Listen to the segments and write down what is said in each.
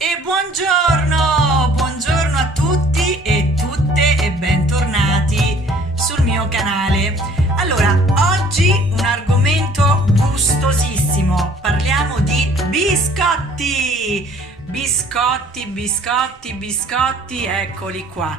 E buongiorno, buongiorno a tutti e tutte e bentornati sul mio canale. Allora, oggi un argomento gustosissimo, parliamo di biscotti, biscotti, eccoli qua.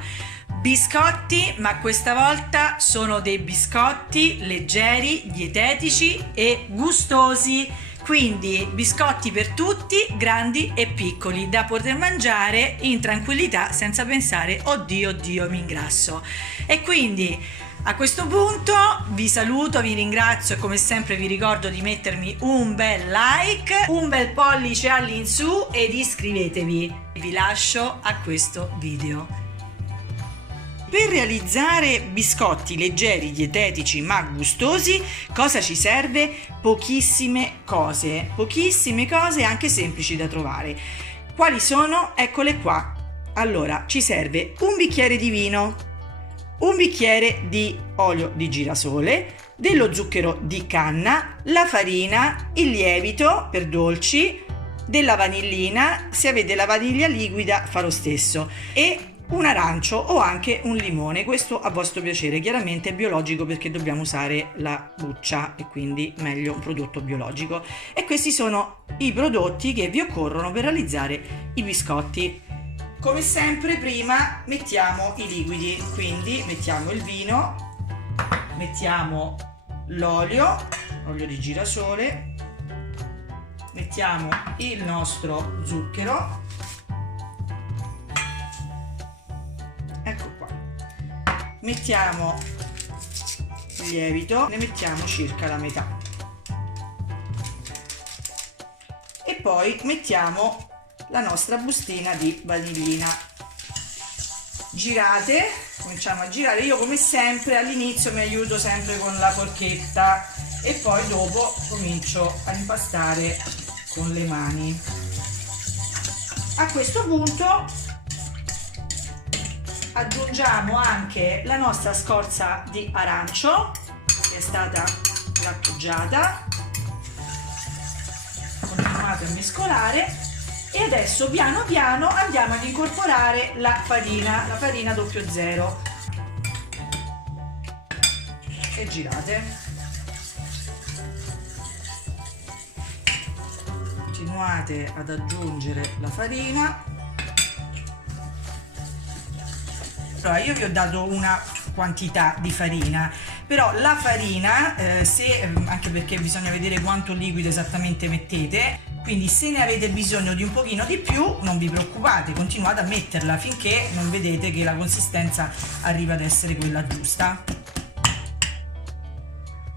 Biscotti, ma questa volta sono dei biscotti leggeri, dietetici e gustosi. Quindi biscotti per tutti, grandi e piccoli, da poter mangiare in tranquillità senza pensare oddio mi ingrasso. E quindi a questo punto vi saluto, vi ringrazio e come sempre vi ricordo di mettermi un bel like, un bel pollice all'insù ed iscrivetevi. Vi lascio a questo video. Per realizzare biscotti leggeri, dietetici ma gustosi, cosa ci serve? Pochissime cose anche semplici da trovare. Quali sono? Eccole qua. Allora, ci serve un bicchiere di vino, un bicchiere di olio di girasole, dello zucchero di canna, la farina, il lievito per dolci, della vanillina, se avete la vaniglia liquida fa lo stesso, e un arancio o anche un limone, questo a vostro piacere, chiaramente è biologico perché dobbiamo usare la buccia e quindi meglio un prodotto biologico. E questi sono i prodotti che vi occorrono per realizzare i biscotti. Come sempre prima mettiamo i liquidi, quindi mettiamo il vino, mettiamo l'olio di girasole, mettiamo il nostro zucchero, ecco qua, mettiamo il lievito, ne mettiamo circa la metà e poi mettiamo la nostra bustina di vanillina. Girate, cominciamo a girare. Io come sempre all'inizio mi aiuto sempre con la forchetta e poi dopo comincio a impastare con le mani. A questo punto aggiungiamo anche la nostra scorza di arancio che è stata grattugiata, continuate a mescolare e adesso piano piano andiamo ad incorporare la farina 00 e girate, continuate ad aggiungere la farina. Allora, io vi ho dato una quantità di farina, però la farina, anche perché bisogna vedere quanto liquido esattamente mettete, quindi se ne avete bisogno di un pochino di più non vi preoccupate, continuate a metterla finché non vedete che la consistenza arriva ad essere quella giusta.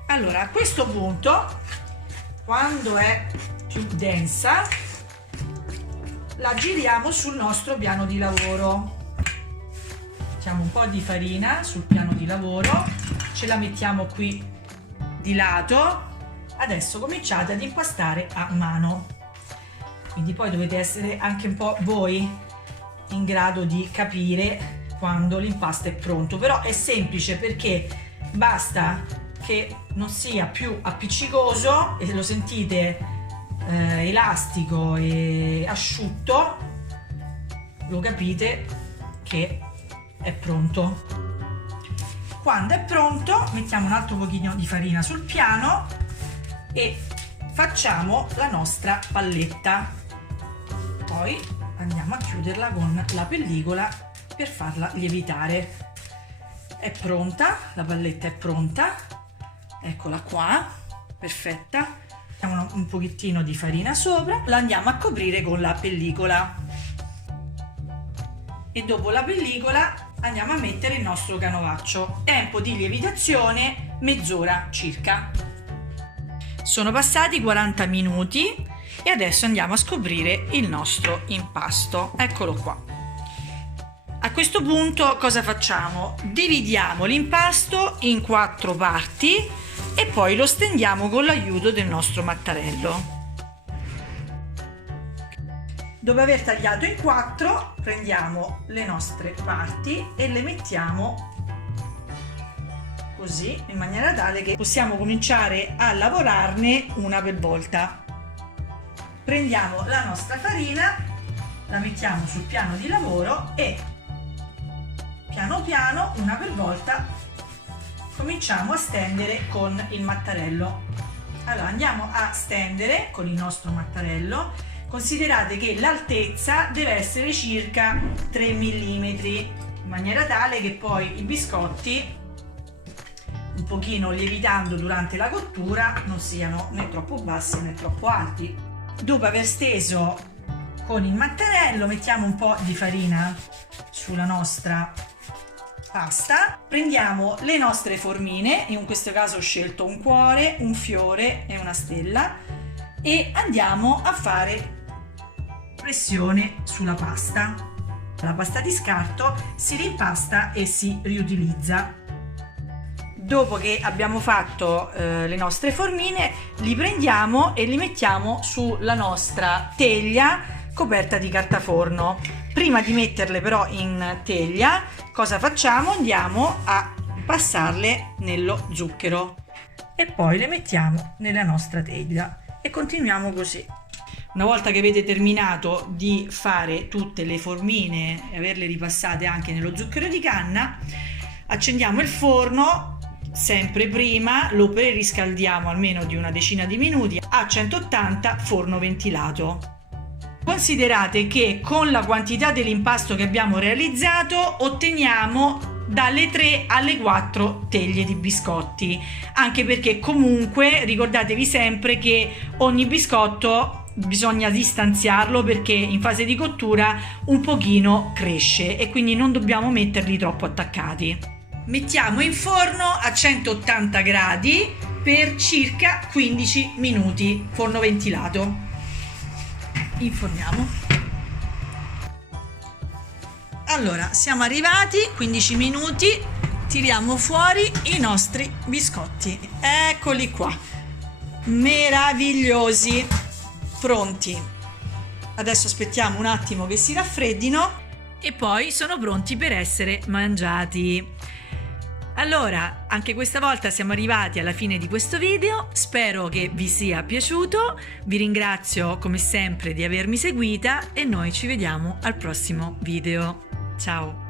Allora, a questo punto, quando è più densa, la giriamo sul nostro piano di lavoro. Mettiamo un po' di farina sul piano di lavoro, ce la mettiamo qui di lato. Adesso cominciate ad impastare a mano, quindi poi dovete essere anche un po' voi in grado di capire quando l'impasto è pronto, però è semplice perché basta che non sia più appiccicoso e lo sentite elastico e asciutto, lo capite che è pronto. Quando è pronto mettiamo un altro pochino di farina sul piano e facciamo la nostra palletta, poi andiamo a chiuderla con la pellicola per farla lievitare. È pronta, la palletta è pronta, eccola qua, perfetta. Mettiamo un pochettino di farina sopra, la andiamo a coprire con la pellicola e dopo la pellicola andiamo a mettere il nostro canovaccio. Tempo di lievitazione mezz'ora circa. Sono passati 40 minuti e adesso andiamo a scoprire il nostro impasto. Eccolo qua. A questo punto cosa facciamo? Dividiamo l'impasto in 4 parti e poi lo stendiamo con l'aiuto del nostro mattarello. Dopo aver tagliato in 4, prendiamo le nostre parti e le mettiamo così, in maniera tale che possiamo cominciare a lavorarne una per volta. Prendiamo la nostra farina, la mettiamo sul piano di lavoro e piano piano, una per volta, cominciamo a stendere con il mattarello. Allora andiamo a stendere con il nostro mattarello. Considerate che l'altezza deve essere circa 3 mm, in maniera tale che poi i biscotti, un pochino lievitando durante la cottura, non siano né troppo bassi né troppo alti. Dopo aver steso con il mattarello, mettiamo un po' di farina sulla nostra pasta, prendiamo le nostre formine, in questo caso ho scelto un cuore, un fiore e una stella, e andiamo a fare pressione sulla pasta. La pasta di scarto si rimpasta e si riutilizza. Dopo che abbiamo fatto le nostre formine, li prendiamo e li mettiamo sulla nostra teglia coperta di carta forno. Prima di metterle però in teglia, cosa facciamo? Andiamo a passarle nello zucchero e poi le mettiamo nella nostra teglia e continuiamo così. Una volta che avete terminato di fare tutte le formine e averle ripassate anche nello zucchero di canna, accendiamo il forno. Sempre prima lo preriscaldiamo almeno di una decina di minuti a 180 forno ventilato. Considerate che con la quantità dell'impasto che abbiamo realizzato otteniamo dalle 3 alle 4 teglie di biscotti, anche perché comunque ricordatevi sempre che ogni biscotto bisogna distanziarlo perché in fase di cottura un pochino cresce e quindi non dobbiamo metterli troppo attaccati. Mettiamo in forno a 180 gradi per circa 15 minuti, forno ventilato. Inforniamo. Allora, siamo arrivati, 15 minuti, tiriamo fuori i nostri biscotti. Eccoli qua, meravigliosi, pronti. Adesso aspettiamo un attimo che si raffreddino e poi sono pronti per essere mangiati. Allora, anche questa volta siamo arrivati alla fine di questo video, spero che vi sia piaciuto, vi ringrazio come sempre di avermi seguita e noi ci vediamo al prossimo video. Ciao!